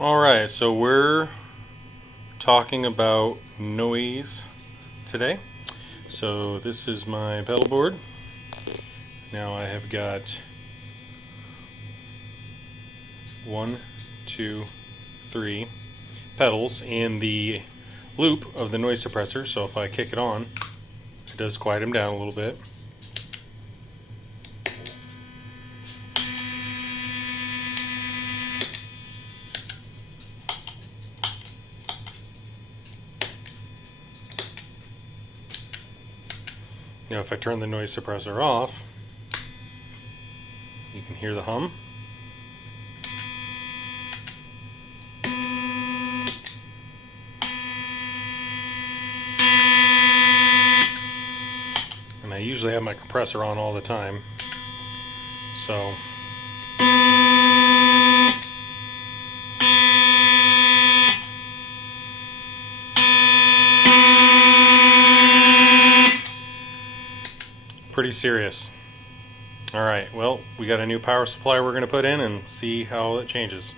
Alright, so we're talking about noise today. So this is my pedal board. Now I have got 1, 2, 3 pedals in the loop of the noise suppressor, so if I kick it on, it does quiet him down a little bit. Now if I turn the noise suppressor off, you can hear the hum. And I usually have my compressor on all the time, so pretty serious. Alright, well, we got a new power supply we're going to put in and see how it changes.